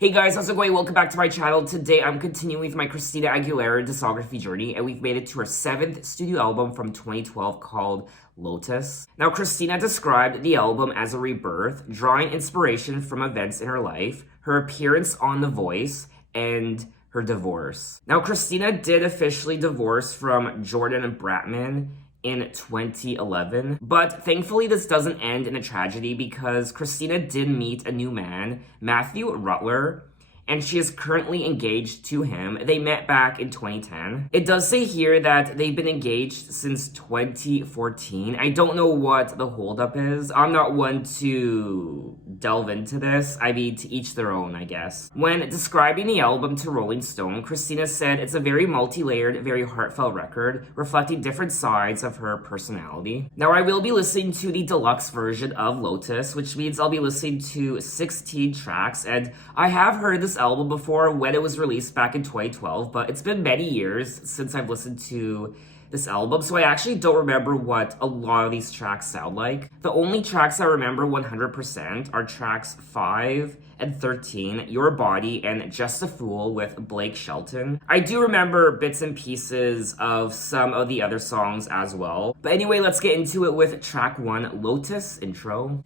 Hey guys, how's it going? Welcome back to my channel. Today I'm continuing with my Christina Aguilera discography journey, and we've made it to her 7th studio album from 2012 called Lotus. Now, Christina described the album as a rebirth, drawing inspiration from events in her life, her appearance on The Voice, and her divorce. Now, Christina did officially divorce from Jordan Bratman in 2011. But thankfully, this doesn't end in a tragedy because Christina did meet a new man, Matthew Rutler, and she is currently engaged to him. They met back in 2010. It does say here that they've been engaged since 2014. I don't know what the holdup is. I'm not one to delve into this. I mean, to each their own, I guess. When describing the album to Rolling Stone, Christina said it's a very multi-layered, very heartfelt record, reflecting different sides of her personality. Now, I will be listening to the deluxe version of Lotus, which means I'll be listening to 16 tracks, and I have heard this album before when it was released back in 2012, but it's been many years since I've listened to this album, so I actually don't remember what a lot of these tracks sound like. The only tracks I remember 100% are tracks 5 and 13, Your Body, and Just a Fool with Blake Shelton. I do remember bits and pieces of some of the other songs as well. But anyway, let's get into it with track 1, Lotus intro.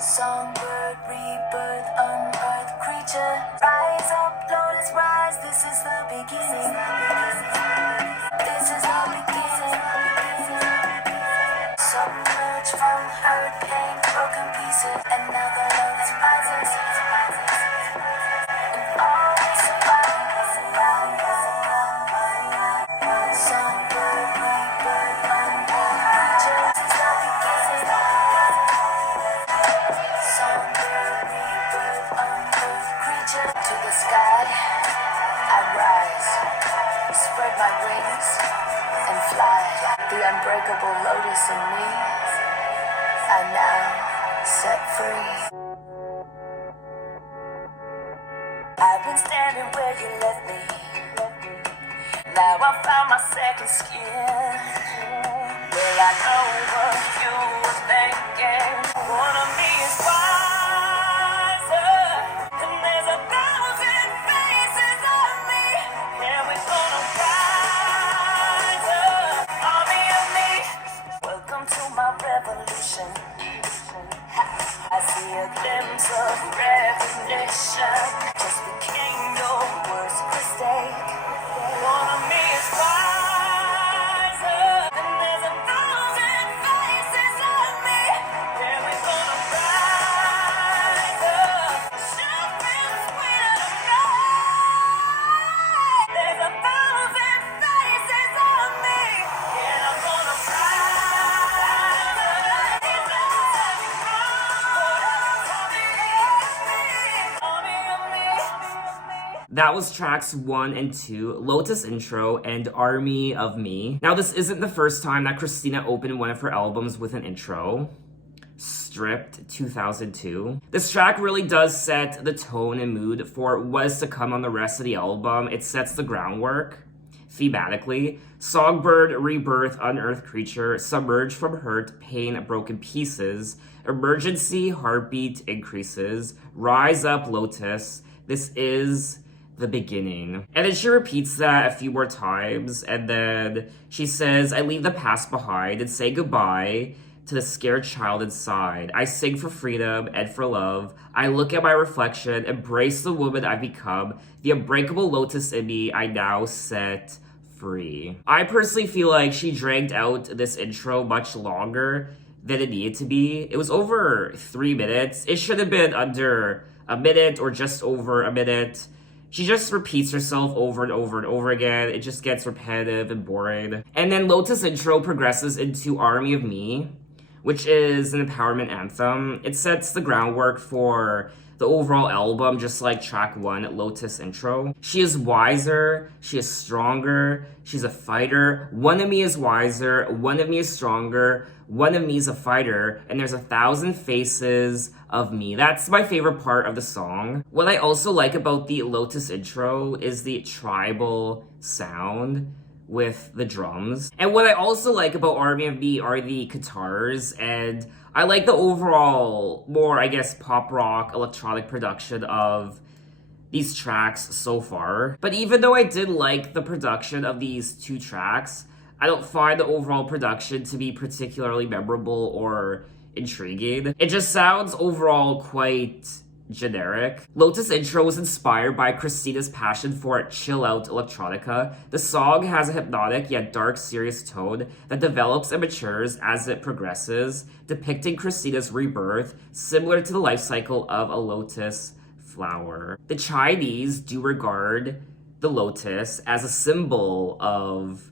Songbird, rebirth, unearthed creature. Rise up, Lotus, rise. This is the beginning. This is the beginning. Submerged from hurt, pain, broken pieces. Another Lotus rises. And all survive. Songbird, rebirth, unearthed creature. This is the beginning. Songbird, rebirth, unearthed creature. To the sky, I rise, spread my wings, and fly. The unbreakable lotus in me, I now set free. I've been standing where you left me. Now I found my second skin. Well, I know what you were thinking. One of me is wiser, and there's 1,000 faces on me, and we're gonna rise up. Army of me, welcome to my revolution. I see a glimpse of recognition. Just became your worst mistake. One of me is wiser, and there's 1,000 faces on me, and we're gonna rise up. Something sweeter to fly. There's 1,000 faces on me, and I'm gonna rise up. It's That was tracks 1 and 2, Lotus intro, and Army of Me. Now, this isn't the first time that Christina opened one of her albums with an intro. Stripped 2002. This track really does set the tone and mood for what is to come on the rest of the album. It sets the groundwork thematically. Songbird, rebirth, unearthed creature, submerged from hurt, pain, broken pieces, emergency, heartbeat increases, rise up, Lotus, this is the beginning. And then she repeats that a few more times, and then she says, I leave the past behind and say goodbye to the scared child inside. I sing for freedom and for love. I look at my reflection, embrace the woman I've become, the unbreakable Lotus in me I now set free. I personally feel like she dragged out this intro much longer than it needed to be. It was over 3 minutes. It should have been under a minute or just over a minute. She just repeats herself over and over and over again. It just gets repetitive and boring. And then Lotus intro progresses into Army of Me, which is an empowerment anthem. It sets the groundwork for the overall album, just like track 1, Lotus intro. She is wiser, she is stronger, she's a fighter. One of me is wiser, one of me is stronger, one of me is a fighter, and there's 1,000 faces of me. That's my favorite part of the song. What I also like about the Lotus intro is the tribal sound with the drums. And what I also like about Army of Me are the guitars, and I like the overall more, I guess, pop rock electronic production of these tracks so far. But even though I did like the production of these two tracks, I don't find the overall production to be particularly memorable or intriguing. It just sounds overall quite generic. Lotus intro was inspired by Christina's passion for chill-out electronica. The song has a hypnotic yet dark, serious tone that develops and matures as it progresses, depicting Christina's rebirth, similar to the life cycle of a lotus flower. The Chinese do regard the lotus as a symbol of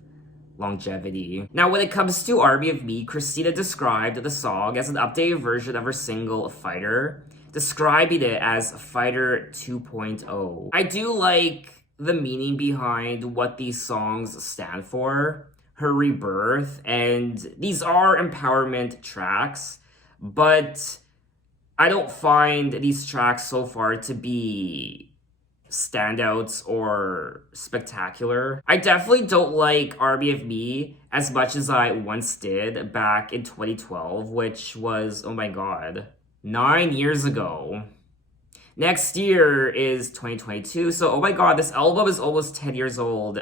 longevity. Now, when it comes to Army of Me, Christina described the song as an updated version of her single Fighter, describing it as Fighter 2.0. I do like the meaning behind what these songs stand for, her rebirth, and these are empowerment tracks, but I don't find these tracks so far to be standouts or spectacular. I definitely don't like Army of Me as much as I once did back in 2012, which was, oh my god, 9 years ago. Next year is 2022, so oh my god, this album is almost 10 years old.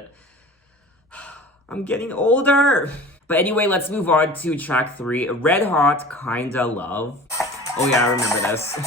I'm getting older. But anyway, let's move on to track 3, Red Hot Kinda Love. Oh yeah, I remember this.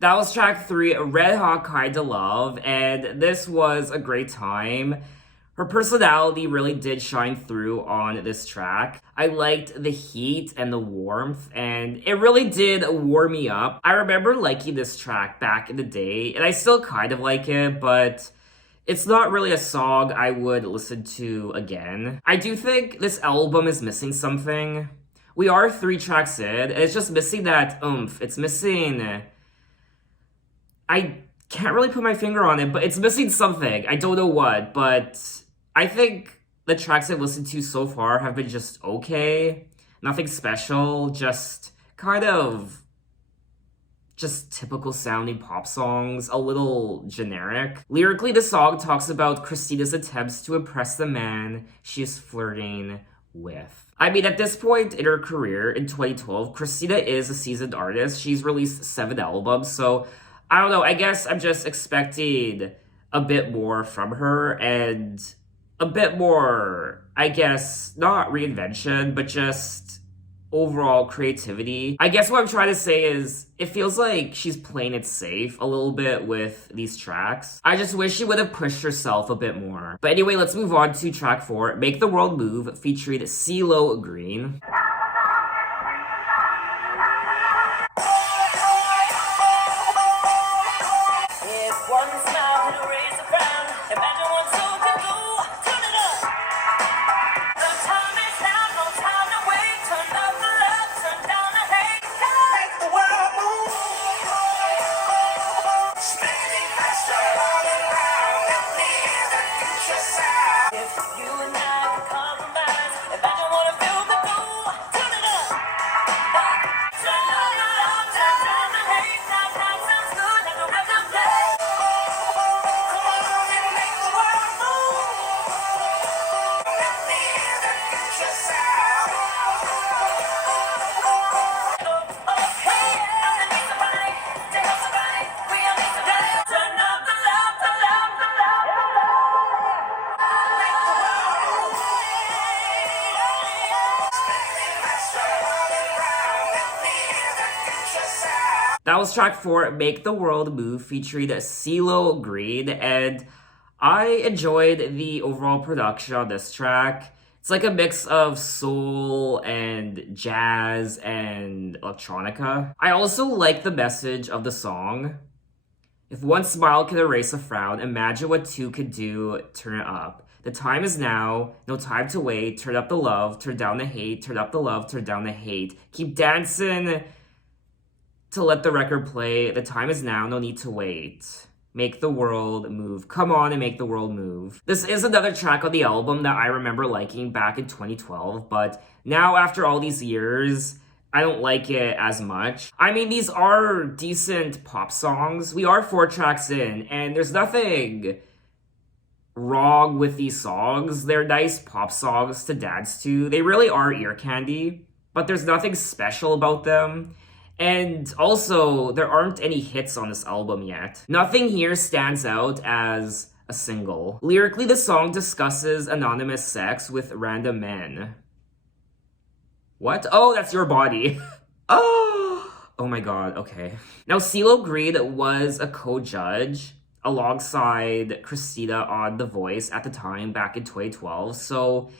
That was track 3, Red Hot Kinda Love, and this was a great time. Her personality really did shine through on this track. I liked the heat and the warmth, and it really did warm me up. I remember liking this track back in the day, and I still kind of like it, but it's not really a song I would listen to again. I do think this album is missing something. We are 3 tracks in, and it's just missing that oomph. It's missing... I can't really put my finger on it, but it's missing something. I don't know what, but I think the tracks I've listened to so far have been just okay. Nothing special, just kind of just typical sounding pop songs, a little generic. Lyrically, the song talks about Christina's attempts to impress the man she is flirting with. I mean, at this point in her career, in 2012, Christina is a seasoned artist. She's released 7 albums, so I don't know, I guess I'm just expecting a bit more from her and a bit more, I guess, not reinvention, but just overall creativity. I guess what I'm trying to say is it feels like she's playing it safe a little bit with these tracks. I just wish she would have pushed herself a bit more. But anyway, let's move on to track 4, Make the World Move, featuring CeeLo Green. That was track 4, Make the World Move, featuring CeeLo Green, and I enjoyed the overall production on this track. It's like a mix of soul and jazz and electronica. I also like the message of the song. If one smile could erase a frown, imagine what two could do, turn it up. The time is now, no time to wait, turn up the love, turn down the hate, turn up the love, turn down the hate. Keep dancing to let the record play, the time is now, no need to wait. Make the world move. Come on and make the world move. This is another track on the album that I remember liking back in 2012, but now after all these years, I don't like it as much. I mean, these are decent pop songs. We are 4 tracks in, and there's nothing wrong with these songs. They're nice pop songs to dance to. They really are ear candy, but there's nothing special about them. And also, there aren't any hits on this album yet. Nothing here stands out as a single. Lyrically, the song discusses anonymous sex with random men. What? Oh, that's Your Body. Oh my god, okay. Now, CeeLo Green was a co-judge alongside Christina on The Voice at the time, back in 2012. So,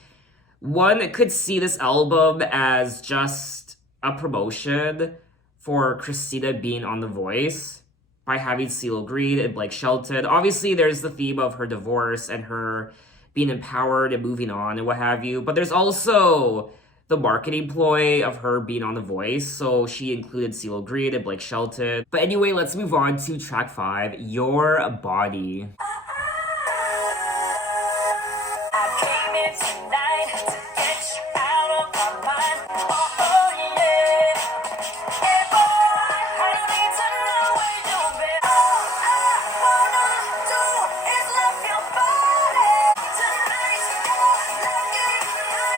one could see this album as just a promotion for Christina being on The Voice by having CeeLo Green and Blake Shelton. Obviously, there's the theme of her divorce and her being empowered and moving on and what have you. But there's also the marketing ploy of her being on The Voice. So she included CeeLo Green and Blake Shelton. But anyway, let's move on to track 5, Your Body. I came here tonight to get you out of my mind. Oh, yeah. Hey, boy, I need to know where you've been. All I wanna do is love your body. Tonight's your lucky night.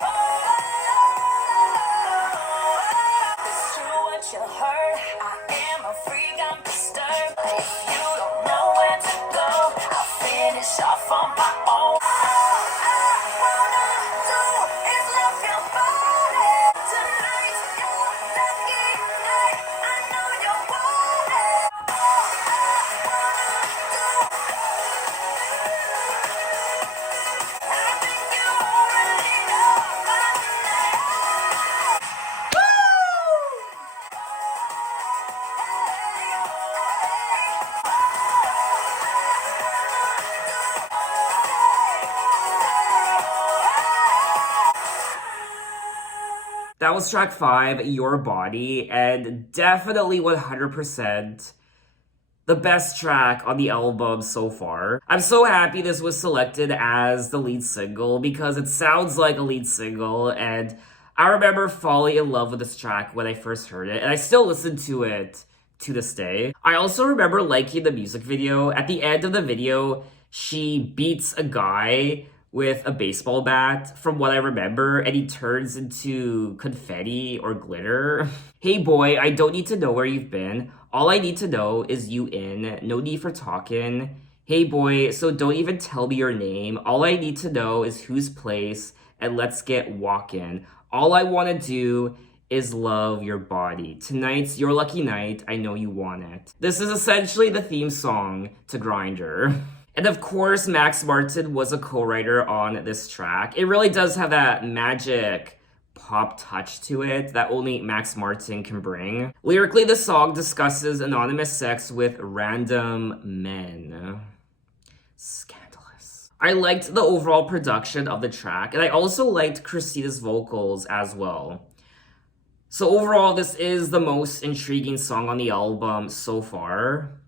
It's true what you heard. I am a freak, I'm disturbed. If you don't know where to go, I'll finish off on my own. That was track 5, Your Body, and definitely 100% the best track on the album so far. I'm so happy this was selected as the lead single because it sounds like a lead single, and I remember falling in love with this track when I first heard it, and I still listen to it to this day. I also remember liking the music video. At the end of the video, she beats a guy with a baseball bat, from what I remember, and he turns into confetti or glitter. Hey boy, I don't need to know where you've been. All I need to know is you in. No need for talking. Hey boy, so don't even tell me your name. All I need to know is whose place, and let's get walking. All I want to do is love your body. Tonight's your lucky night. I know you want it. This is essentially the theme song to Grindr. And of course, Max Martin was a co-writer on this track. It really does have that magic pop touch to it that only Max Martin can bring. Lyrically, the song discusses anonymous sex with random men. Scandalous. I liked the overall production of the track, and I also liked Christina's vocals as well. So overall, this is the most intriguing song on the album so far.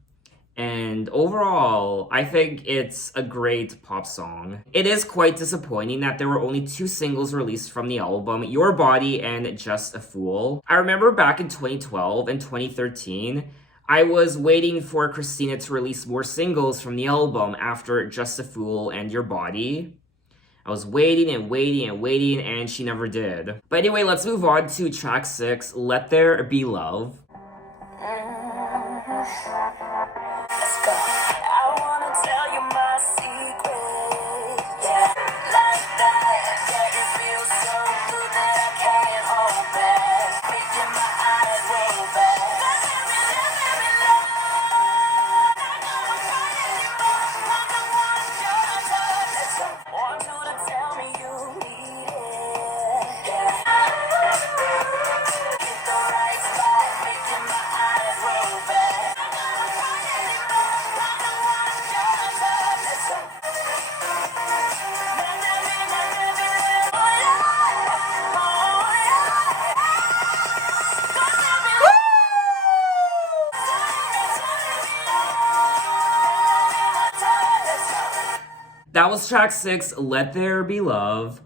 And overall, I think it's a great pop song. It is quite disappointing that there were only 2 singles released from the album, Your Body and Just a Fool. I remember back in 2012 and 2013, I was waiting for Christina to release more singles from the album after Just a Fool and Your Body. I was waiting and waiting and waiting, and she never did. But anyway, let's move on to track 6, Let There Be Love. Let's go. I wanna tell you my secret. Yeah, like that. Yeah, it feels so good that I can't hold back. Making my eyes roll back. Let there be That was track 6, Let There Be Love.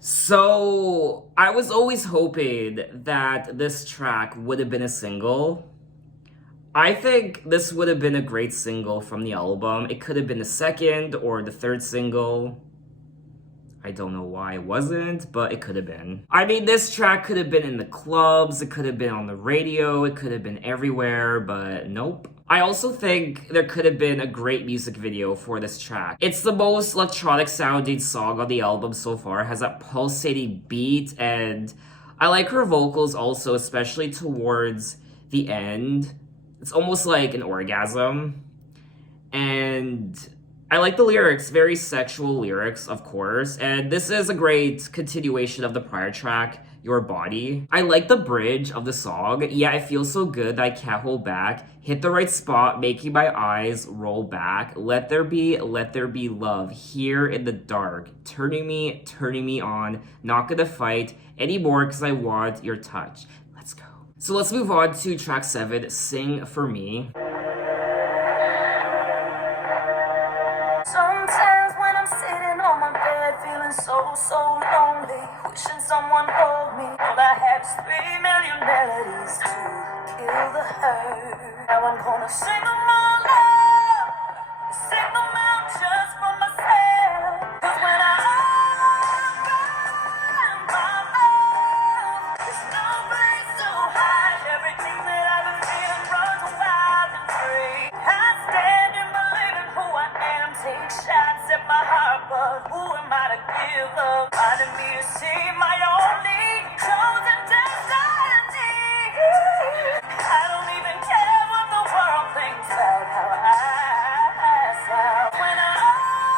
So, I was always hoping that this track would have been a single. I think this would have been a great single from the album. It could have been the second or the third single. I don't know why it wasn't, but it could have been. I mean, this track could have been in the clubs, it could have been on the radio, it could have been everywhere, but nope. I also think there could have been a great music video for this track. It's the most electronic sounding song on the album so far. It has that pulsating beat, and I like her vocals also, especially towards the end. It's almost like an orgasm. And I like the lyrics, very sexual lyrics, of course, and this is a great continuation of the prior track, Your Body. I like the bridge of the song. Yeah, it feels so good that I can't hold back. Hit the right spot, making my eyes roll back. Let there be love here in the dark. Turning me on. Not gonna fight anymore because I want your touch. Let's go. So let's move on to track 7, Sing For Me. Sometimes when I'm sitting on my bed, feeling so lonely, wishing someone hold me. All I have is 3 million melodies to kill the hurt. Now I'm gonna sing them all out, sing them out just for myself. 'Cause when I open my mouth, there's no place to hide. Everything that I've been feeling runs wild and free. I stand and believe in who I am. Take shots at my heart, but who am I to give up? Finding me to see my only chosen destiny. I don't even care what the world thinks about how I sound. When I open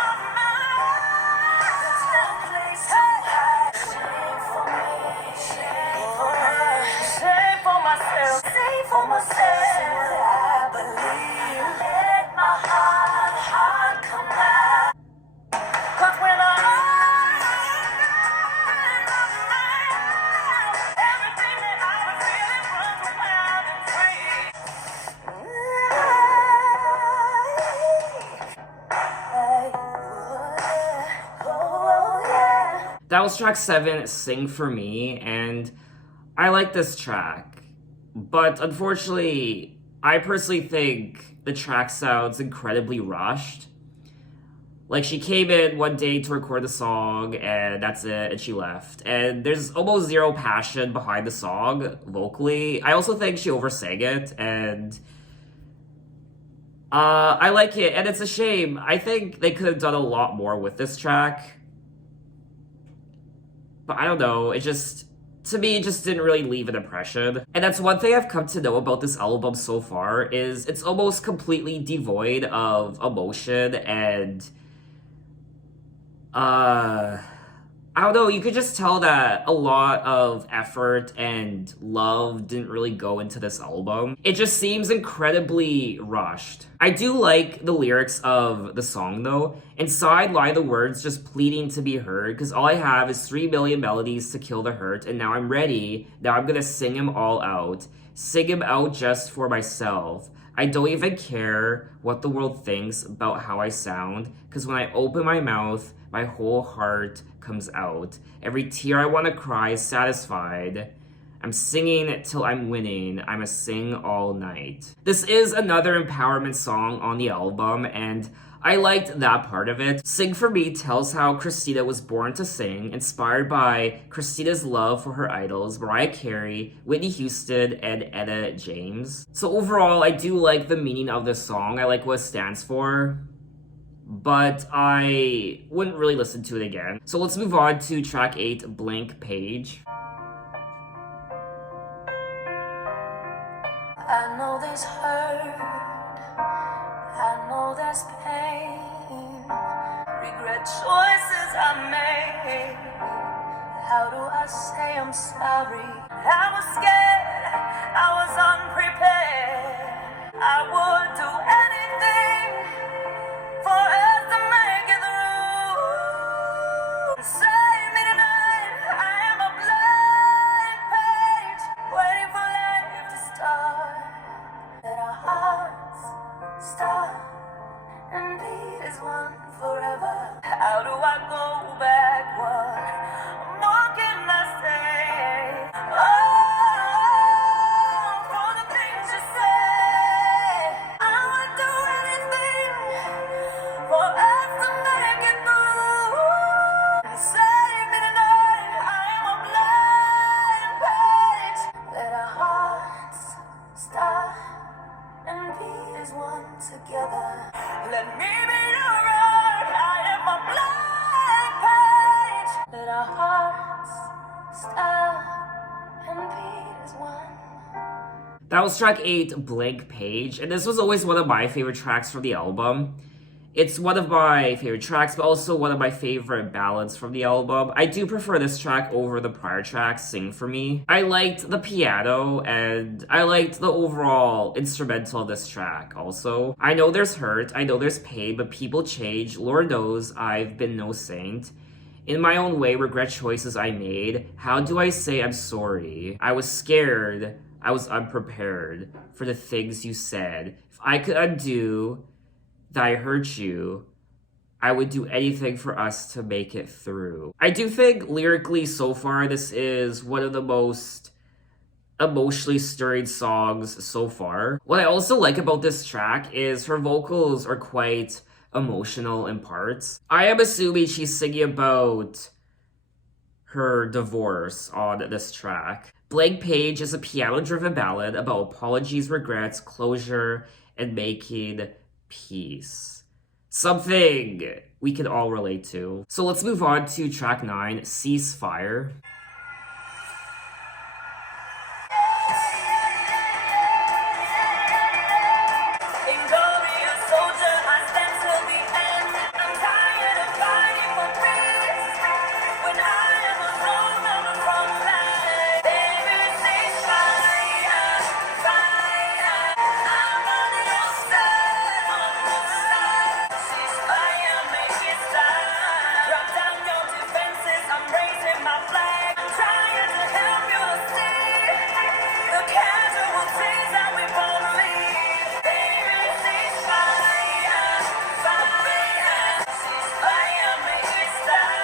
my mouth, there's no place to hide. Shame for me, shame for myself, shame for myself. I believe. Let my heart come out. 'Cause when I open my mouth, everything that I've been feeling runs wild and free. Oh, yeah. That was track 7, Sing For Me, and I like this track. But unfortunately, I personally think the track sounds incredibly rushed. Like, she came in one day to record the song, and that's it, and she left. And there's almost zero passion behind the song, vocally. I also think she oversang it, and I like it, and it's a shame. I think they could have done a lot more with this track. But I don't know, it just, to me, it just didn't really leave an impression. And that's one thing I've come to know about this album so far, is it's almost completely devoid of emotion and I don't know, you could just tell that a lot of effort and love didn't really go into this album. It just seems incredibly rushed. I do like the lyrics of the song though. Inside lie the words just pleading to be heard, because all I have is 3 million melodies to kill the hurt, and now I'm ready. Now I'm gonna sing them all out. Sing them out just for myself. I don't even care what the world thinks about how I sound, because when I open my mouth, my whole heart comes out. Every tear I want to cry is satisfied. I'm singing till I'm winning. I'ma sing all night. This is another empowerment song on the album, and I liked that part of it. Sing For Me tells how Christina was born to sing, inspired by Christina's love for her idols, Mariah Carey, Whitney Houston, and Etta James. So overall, I do like the meaning of this song. I like what it stands for, but I wouldn't really listen to it again. So let's move on to track 8, Blank Page. I know there's hurt, I know there's pain, regret choices I made. How do I say I'm sorry? I was scared, I was unprepared. I would do anything for us to make it through. Save me tonight, I am a blank page, waiting for life to start. is one forever. How do I go backward? What can I say? Oh, for the things you say. I would do anything for us to make it through. Save me tonight. I am a blank page. Let our hearts start and be as one together. Let me be your road. I am a blank page. Let our hearts stop and be as one. That was track 8, Blank Page, and this was always one of my favorite tracks from the album. It's one of my favorite tracks, but also one of my favorite ballads from the album. I do prefer this track over the prior track, Sing For Me. I liked the piano, and I liked the overall instrumental of this track also. I know there's hurt, I know there's pain, but people change. Lord knows I've been no saint. In my own way, regret choices I made. How do I say I'm sorry? I was scared, I was unprepared for the things you said. If I could undo that I hurt you, I would do anything for us to make it through. I do think lyrically so far this is one of the most emotionally stirring songs so far. What I also like about this track is her vocals are quite emotional in parts. I am assuming she's singing about her divorce on this track. Blank Page is a piano-driven ballad about apologies, regrets, closure, and making peace. Something we can all relate to. So let's move on to track 9, Ceasefire. Inglorious soldier, I stand till the end. I'm tired of fighting for peace. When I am alone on the front line, baby, ceasefire, fire. I'm on your side, on your side. Ceasefire, make it stop. Drop down your defenses, I'm raising my flag. I'm trying to help you see the casualties that we won't leave. Baby, ceasefire, fire. Ceasefire, make it stop.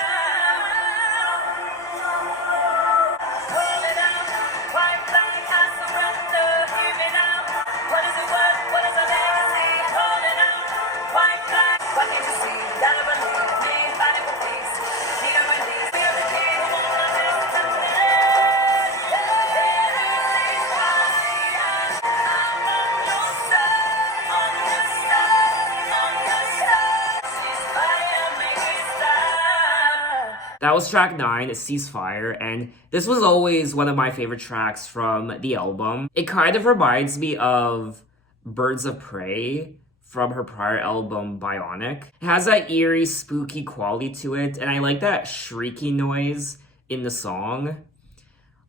Pull it out, white flag, I surrender. Give it out. What is it worth? What is our legacy? Pull it out, white flag. What did you see? Gotta believe me, fighting for peace. Need a release. We are the king who won't let us down. That was track 9, Ceasefire, and this was always one of my favorite tracks from the album. It kind of reminds me of Birds of Prey from her prior album, Bionic. It has that eerie, spooky quality to it, and I like that shrieking noise in the song.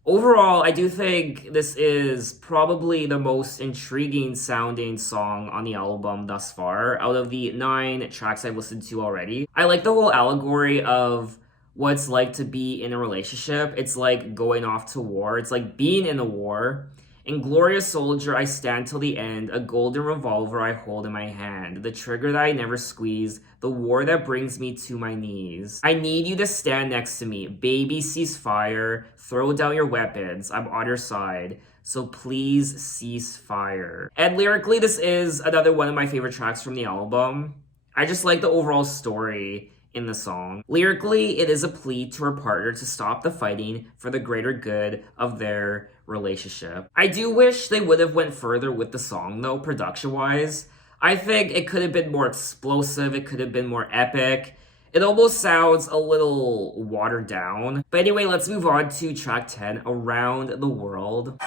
Overall, I do think this is probably the most intriguing sounding song on the album thus far, out of the 9 tracks I've listened to already. I like the whole allegory of what it's like to be in a relationship. It's like going off to war. It's like being in a war. Inglorious soldier, I stand till the end. A golden revolver I hold in my hand. The trigger that I never squeeze. The war that brings me to my knees. I need you to stand next to me. Baby, cease fire. Throw down your weapons. I'm on your side. So please cease fire. And lyrically, this is another one of my favorite tracks from the album. I just like the overall story in the song. Lyrically, it is a plea to her partner to stop the fighting for the greater good of their relationship. I do wish they would have went further with the song though, production-wise. I think it could have been more explosive, it could have been more epic. It almost sounds a little watered down. But anyway, let's move on to track 10, Around the World.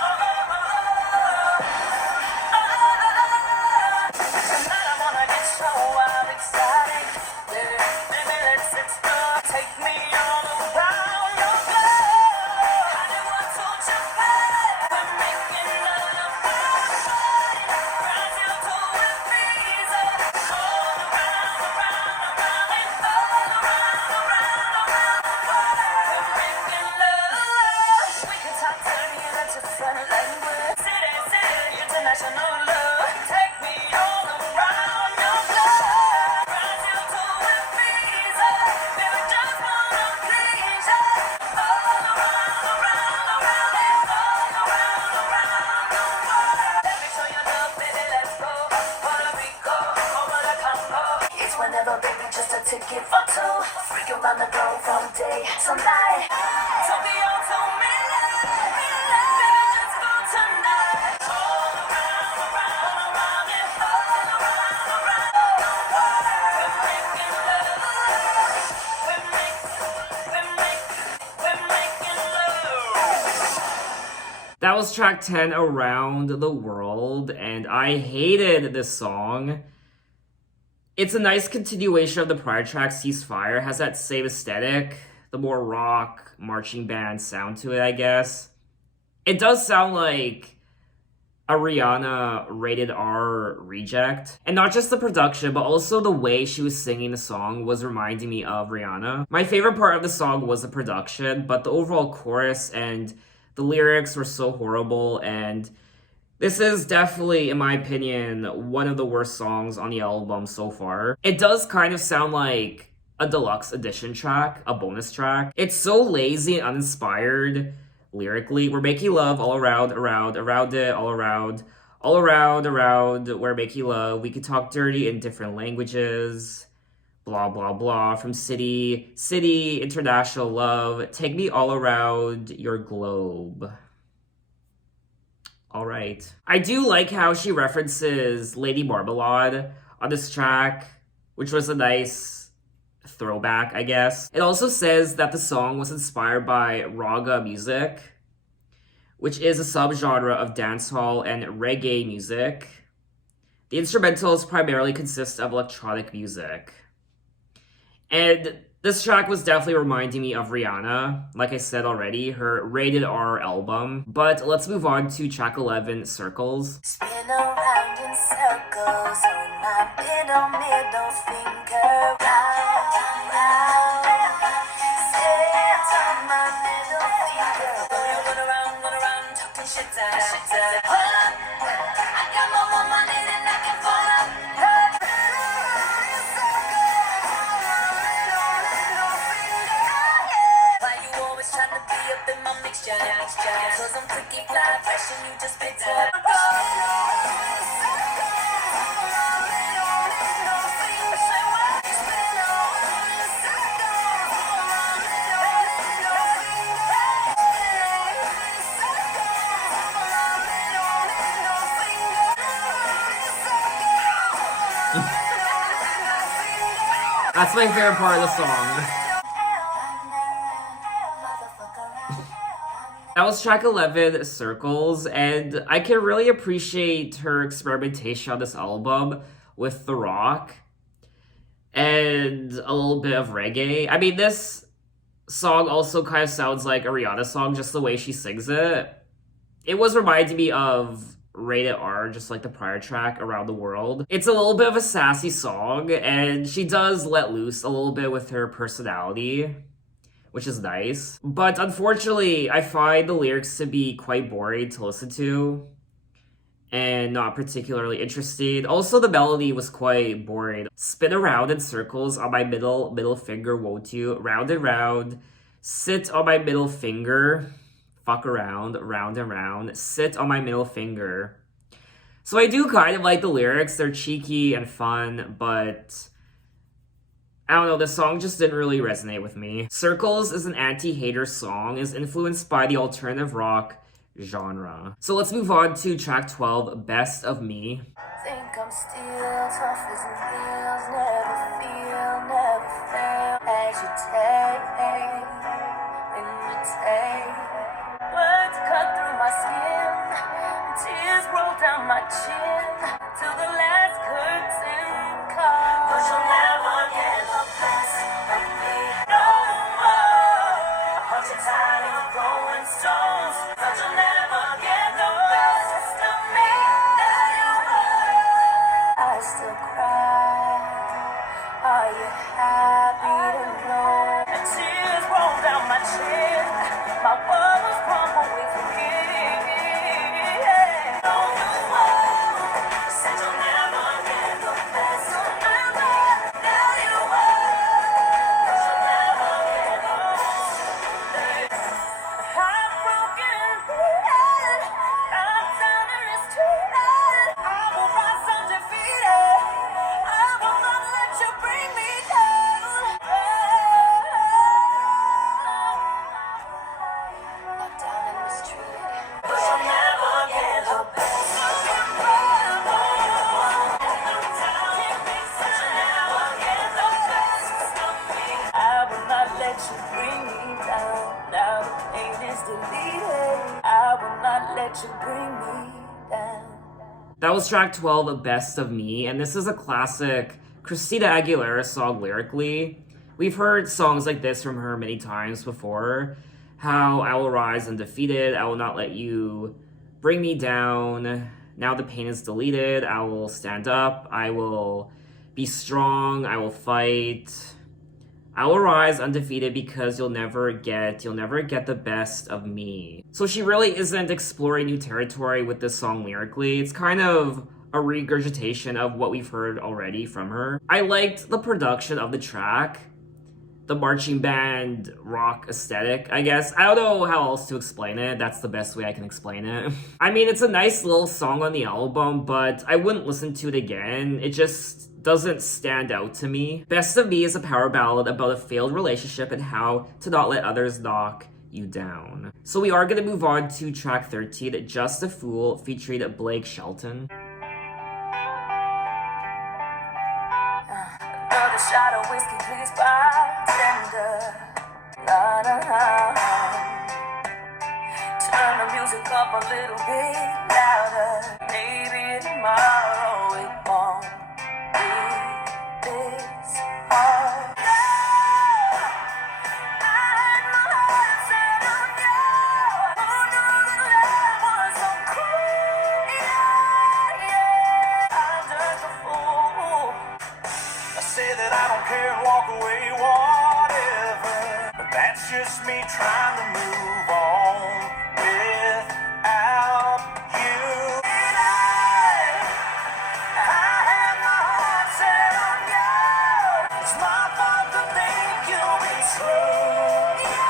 International love, take me all around your globe. baby, just a ticket for two. Freaking around the globe from day to night. Tokyo to Milan, baby, just go tonight. All around, around, and all around the world. We're making love. We're making love. That was track 10, Around the World, and I hated this song. It's a nice continuation of the prior track, Ceasefire. It has that same aesthetic, the more rock, marching band sound to it, I guess. It does sound like a Rihanna rated R reject. And not just the production, but also the way she was singing the song was reminding me of Rihanna. My favorite part of the song was the production, but the overall chorus and the lyrics were so horrible, and this is definitely, in my opinion, one of the worst songs on the album so far. It does kind of sound like a deluxe edition track, a bonus track. It's so lazy and uninspired lyrically. We're making love all around, around it, all around, we're making love. We could talk dirty in different languages. Blah, blah, blah. From city, international love. Take me all around your globe. All right. I do like how she references Lady Marmalade on this track, which was a nice throwback, I guess. It also says that the song was inspired by raga music, which is a subgenre of dancehall and reggae music. The instrumentals primarily consist of electronic music. And this track was definitely reminding me of Rihanna, like I said already, her rated R album. But let's move on to track 11, Circles. Spin around in circles on my middle finger. Round, round. Sit on my middle finger. Run around, talking shit down. Hold up, I got more money than I can pull up. Why you always trying to be up in my mixture? Cause I'm freaky fly, fresh and you just picked up. That's my favorite part of the song. That was track 11, Circles, and I can really appreciate her experimentation on this album with the rock and a little bit of reggae. I mean, this song also kind of sounds like a Rihanna song, just the way she sings it. It was reminding me of Rated R, just like the prior track, Around the World. It's a little bit of a sassy song, and she does let loose a little bit with her personality, which is nice. But unfortunately, I find the lyrics to be quite boring to listen to and not particularly interesting. Also, the melody was quite boring. Spin around in circles on my middle finger, won't you? Round and round. Sit on my middle finger. Fuck around, round and round. Sit on my middle finger. So I do kind of like the lyrics. They're cheeky and fun, but I don't know, this song just didn't really resonate with me. Circles is an anti-hater song, is influenced by the alternative rock genre. So let's move on to track 12, Best of Me. Think I'm still tough as nails, never feel, never fail. Agitate, imitate. Words cut through my skin, tears roll down my chin, till the last curtain calls. But you'll never get the best of me, no more. Hold you tight of throwing stones, but you'll never get the best of me, no more. I still cry That was track 12, Best of Me, and this is a classic Christina Aguilera song lyrically. We've heard songs like this from her many times before. How I will rise undefeated, I will not let you bring me down. Now the pain is deleted, I will stand up, I will be strong, I will fight. I will rise undefeated because you'll never get the best of me. So she really isn't exploring new territory with this song lyrically. It's kind of a regurgitation of what we've heard already from her. I liked the production of the track, the marching band rock aesthetic, I guess. I don't know how else to explain it. That's the best way I can explain it. I mean, it's a nice little song on the album, but I wouldn't listen to it again. It just doesn't stand out to me. Best of Me is a power ballad about a failed relationship and how to not let others knock you down. So we are going to move on to track 13, Just a Fool, featuring Blake Shelton. Another shot of whiskey, please, bartender. La, la, la. Turn the music up a little bit louder. Maybe tomorrow it won't be this hard. I had my heart set on you. Who knew that love was so cruel? Yeah, yeah. I'm just a fool. I say that I don't care and walk away, whatever. But that's just me trying to move on without you. And I have my heart set on you. It's my fault to think you'll be true. Yeah,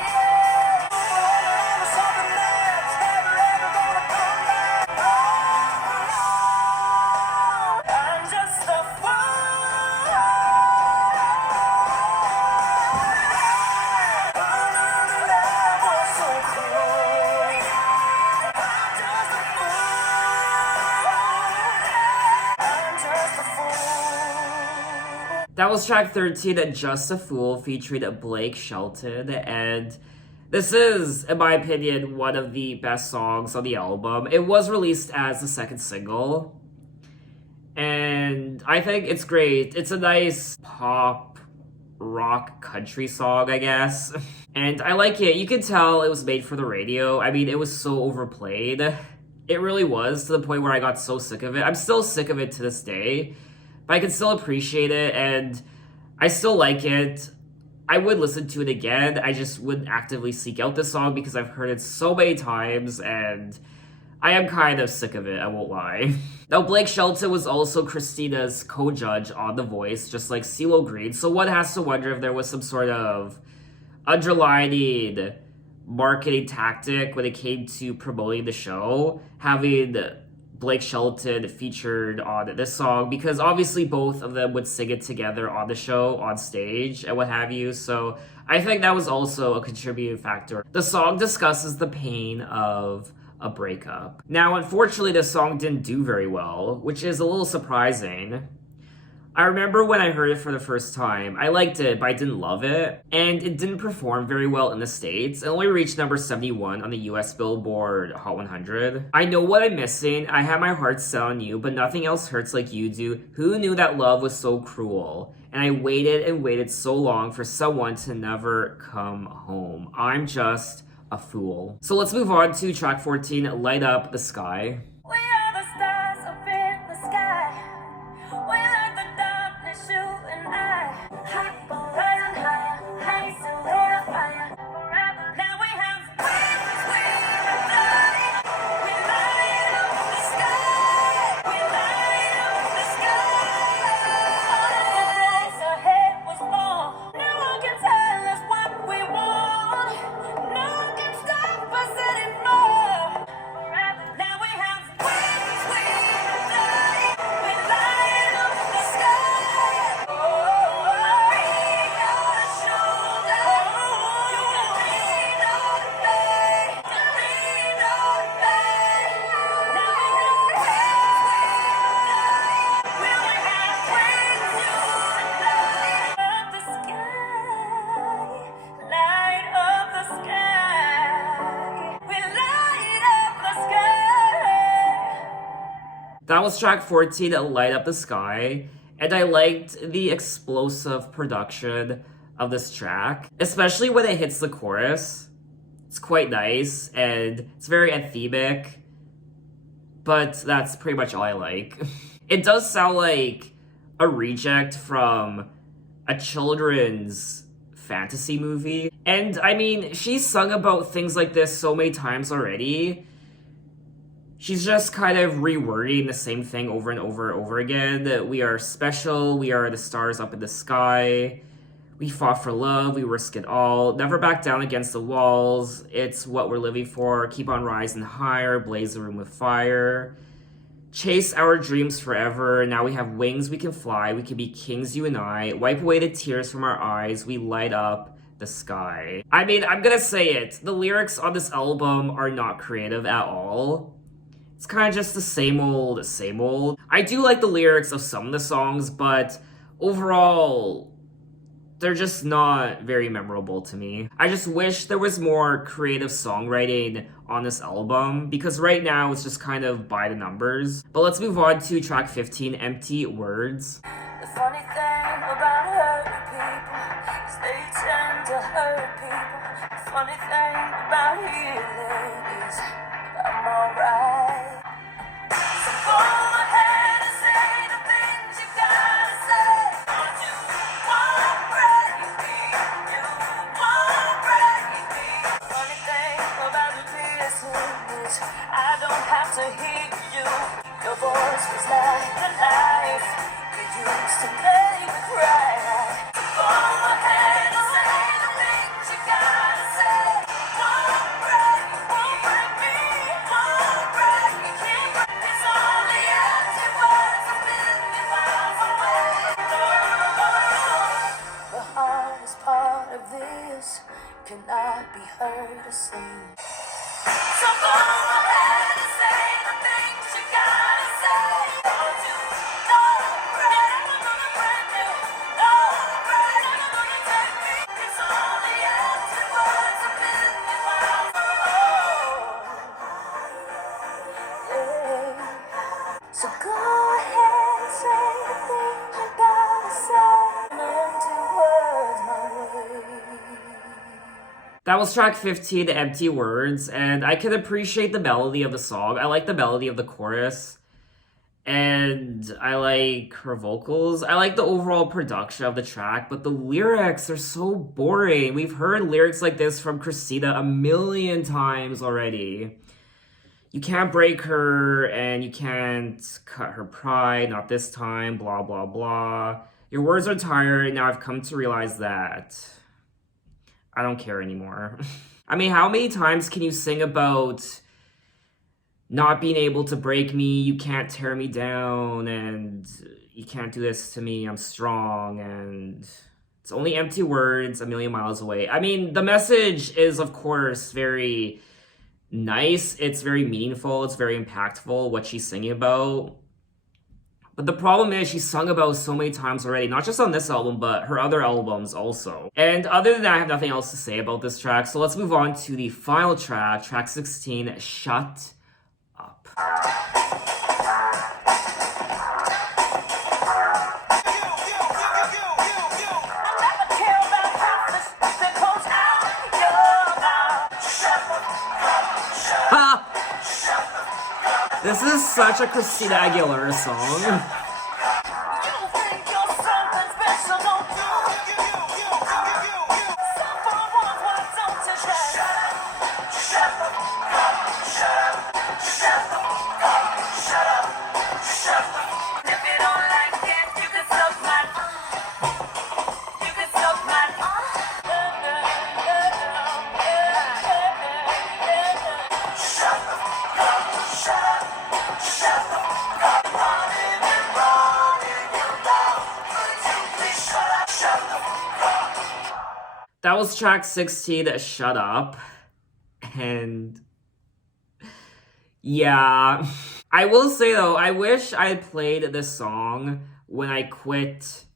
yeah. Holding on to something that's never ever gonna come back. Oh, no. I'm just a fool. That was track 13, Just a Fool, featuring Blake Shelton, and this is, in my opinion, one of the best songs on the album. It was released as the second single, and I think it's great. It's a nice pop, rock, country song, I guess. And I like it. You can tell it was made for the radio. I mean, it was so overplayed. It really was, to the point where I got so sick of it. I'm still sick of it to this day, but I can still appreciate it, and I still like it. I would listen to it again. I just wouldn't actively seek out this song because I've heard it so many times, and I am kind of sick of it, I won't lie. Now, Blake Shelton was also Christina's co-judge on The Voice, just like CeeLo Green, so one has to wonder if there was some sort of underlining marketing tactic when it came to promoting the show, having Blake Shelton featured on this song, because obviously both of them would sing it together on the show, on stage, and what have you, so I think that was also a contributing factor. The song discusses the pain of a breakup. Now, unfortunately, this song didn't do very well, which is a little surprising. I remember when I heard it for the first time, I liked it, but I didn't love it, and it didn't perform very well in the States. It only reached number 71 on the US Billboard Hot 100. I know what I'm missing, I have my heart set on you, but nothing else hurts like you do. Who knew that love was so cruel? And I waited and waited so long for someone to never come home. I'm just a fool. So let's move on to track 14, Light Up the Sky. We are the stars up in the sky. We like the darkness, you and I. Rising higher, high still lit up fire. Forever. Now we have wings, we fly. We light up the sky. We light up the sky. All the roads ahead was long. No one can tell us what we want. No one can stop us anymore. Forever. Now we have was track 14, Light Up the Sky, and I liked the explosive production of this track, especially when it hits the chorus. It's quite nice, and it's very anthemic, but that's pretty much all I like. It does sound like a reject from a children's fantasy movie. And I mean, she's sung about things like this so many times already. She's just kind of rewording the same thing over and over and over again. We are special, we are the stars up in the sky. We fought for love, we risk it all. Never back down against the walls. It's what we're living for. Keep on rising higher, blaze the room with fire. Chase our dreams forever. Now we have wings, we can fly. We can be kings, you and I. Wipe away the tears from our eyes. We light up the sky. I mean, I'm gonna say it. The lyrics on this album are not creative at all. It's kind of just the same old, same old. I do like the lyrics of some of the songs, but overall, they're just not very memorable to me. I just wish there was more creative songwriting on this album, because right now it's just kind of by the numbers. But let's move on to track 15, Empty Words. The funny thing about hurting people is they tend to hurt people. The funny thing about healing is I'm alright. So go ahead and say the things you gotta say. You won't break me. You won't break me. The funny thing about the listening is I don't have to hear you. Your voice was like the life you used to make me cry. Go ahead and say the things you gotta say. Won't break me, won't break me. It's only empty words a million miles away. The hardest part of this cannot be heard or seen. So go ahead and say the things you gotta say. Don't you break me, don't break me. It's only empty words a million miles away. So go ahead and say the things you gotta say. Empty words my way. That was track 15, Empty Words, and I can appreciate the melody of the song. I like the melody of the chorus, and I like her vocals. I like the overall production of the track, but the lyrics are so boring. We've heard lyrics like this from Christina a million times already. You can't break her, and you can't cut her pride, not this time, blah, blah, blah. Your words are tired, now I've come to realize that I don't care anymore. I mean, how many times can you sing about not being able to break me, you can't tear me down, and you can't do this to me, I'm strong, and it's only empty words a million miles away. I mean, the message is, of course, very nice, it's very meaningful, it's very impactful, what she's singing about. But the problem is she's sung about so many times already, not just on this album, but her other albums also. And other than that, I have nothing else to say about this track. So let's move on to the final track, track 16, Shut Up. Ha! This is such a Christina Aguilera song. That was track 16, Shut Up. And yeah, I will say though, I wish I had played this song when I quit.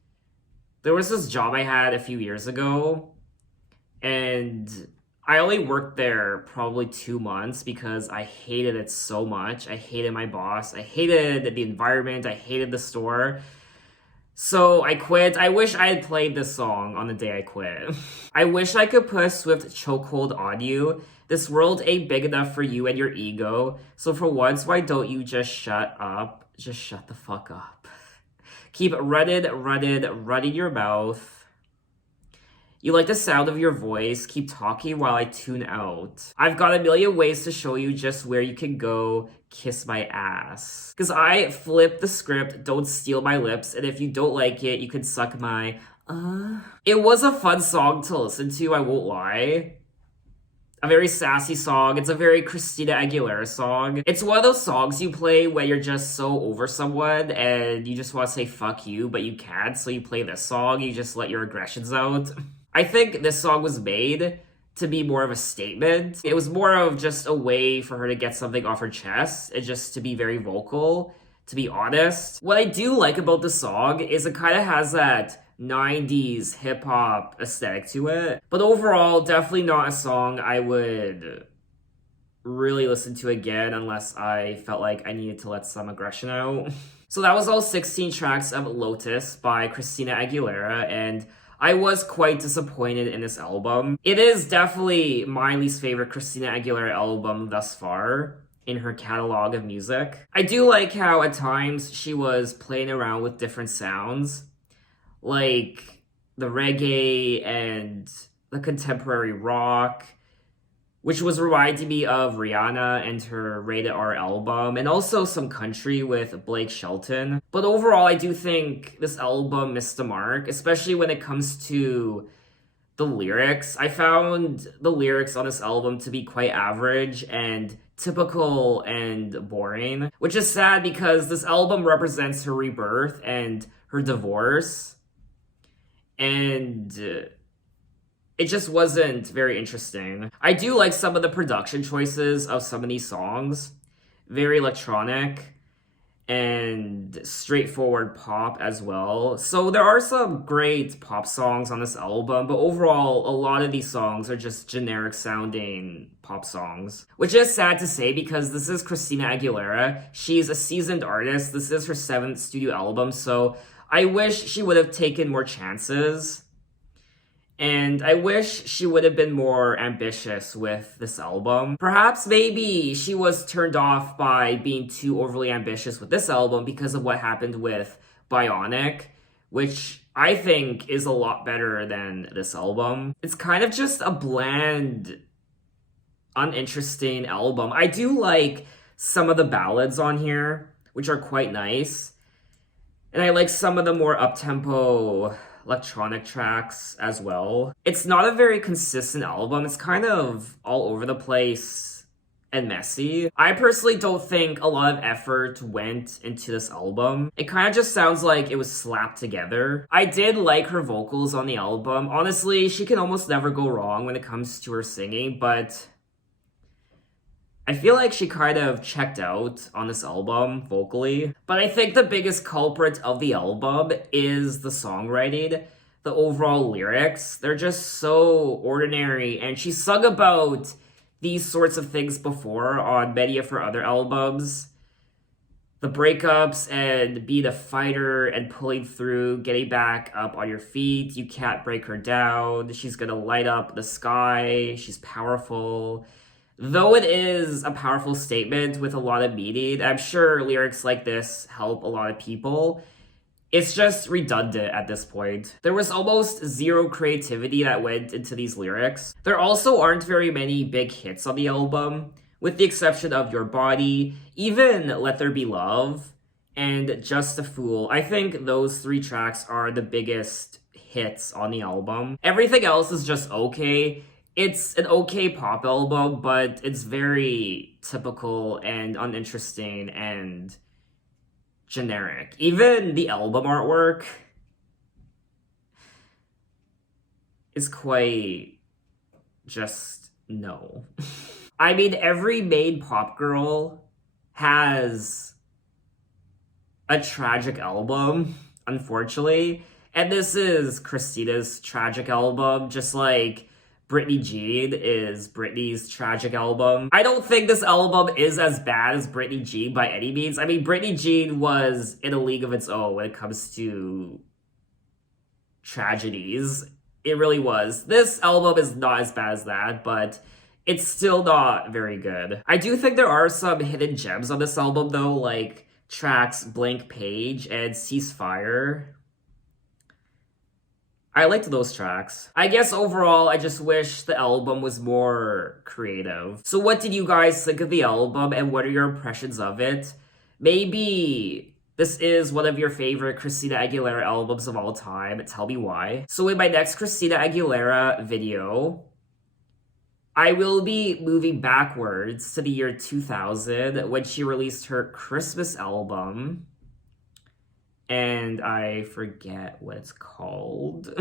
There was this job I had a few years ago, and I only worked there probably 2 months because I hated it so much. I hated my boss. I hated the environment. I hated the store. So I quit. I wish I had played this song on the day I quit. I wish I could put a swift chokehold on you. This world ain't big enough for you and your ego. So for once, why don't you just shut up? Just shut the fuck up. Keep running your mouth. You like the sound of your voice. Keep talking while I tune out. I've got a million ways to show you just where you can go kiss my ass. Because I flipped the script, don't steal my lips, and if you don't like it, you can suck my, It was a fun song to listen to, I won't lie. A very sassy song. It's a very Christina Aguilera song. It's one of those songs you play when you're just so over someone and you just want to say fuck you, but you can't, so you play this song, you just let your aggressions out. I think this song was made to be more of a statement. It was more of just a way for her to get something off her chest and just to be very vocal, to be honest. What I do like about the song is it kind of has that 90s hip-hop aesthetic to it. But overall, definitely not a song I would really listen to again unless I felt like I needed to let some aggression out. So that was all 16 tracks of Lotus by Christina Aguilera, and I was quite disappointed in this album. It is definitely my least favorite Christina Aguilera album thus far in her catalog of music. I do like how at times she was playing around with different sounds, like the reggae and the contemporary rock, which was reminding me of Rihanna and her Rated R album, and also some country with Blake Shelton. But overall, I do think this album missed the mark, especially when it comes to the lyrics. I found the lyrics on this album to be quite average and typical and boring, which is sad because this album represents her rebirth and her divorce. And it just wasn't very interesting. I do like some of the production choices of some of these songs. Very electronic and straightforward pop as well. So there are some great pop songs on this album, but overall, a lot of these songs are just generic sounding pop songs. Which is sad to say because this is Christina Aguilera. She's a seasoned artist. This is her 7th studio album, so I wish she would have taken more chances. And I wish she would have been more ambitious with this album. Perhaps maybe she was turned off by being too overly ambitious with this album because of what happened with Bionic, which I think is a lot better than this album. It's kind of just a bland, uninteresting album. I do like some of the ballads on here, which are quite nice. And I like some of the more up-tempo electronic tracks as well. It's not a very consistent album. It's kind of all over the place and messy. I personally don't think a lot of effort went into this album. It kind of just sounds like it was slapped together. I did like her vocals on the album. Honestly, she can almost never go wrong when it comes to her singing, but I feel like she kind of checked out on this album vocally. But I think the biggest culprit of the album is the songwriting, the overall lyrics. They're just so ordinary, and she sung about these sorts of things before on many of her other albums. The breakups and being a fighter and pulling through, getting back up on your feet. You can't break her down. She's gonna light up the sky. She's powerful. Though it is a powerful statement with a lot of meaning, I'm sure lyrics like this help a lot of people. It's just redundant at this point. There was almost zero creativity that went into these lyrics. There also aren't very many big hits on the album, with the exception of Your Body, even Let There Be Love, and Just a Fool. I think those 3 tracks are the biggest hits on the album. Everything else is just okay. It's an okay pop album, but it's very typical and uninteresting and generic. Even the album artwork is quite just no. I mean, every main pop girl has a tragic album, unfortunately. And this is Christina's tragic album, just like Britney Jean is Britney's tragic album. I don't think this album is as bad as Britney Jean by any means. I mean, Britney Jean was in a league of its own when it comes to tragedies. It really was. This album is not as bad as that, but it's still not very good. I do think there are some hidden gems on this album though, like tracks Blank Page and Ceasefire. I liked those tracks. I guess overall, I just wish the album was more creative. So what did you guys think of the album and what are your impressions of it? Maybe this is one of your favorite Christina Aguilera albums of all time. Tell me why. So in my next Christina Aguilera video, I will be moving backwards to the year 2000 when she released her Christmas album. And I forget what it's called.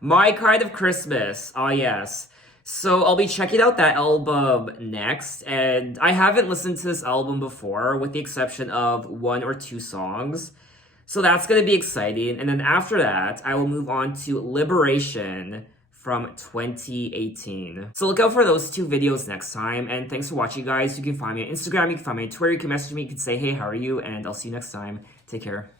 My Kind of Christmas. Ah, yes. So I'll be checking out that album next. And I haven't listened to this album before, with the exception of 1 or 2 songs. So that's going to be exciting. And then after that, I will move on to Liberation from 2018. So look out for those 2 videos next time. And thanks for watching, guys. You can find me on Instagram, you can find me on Twitter, you can message me, you can say, hey, how are you? And I'll see you next time. Take care.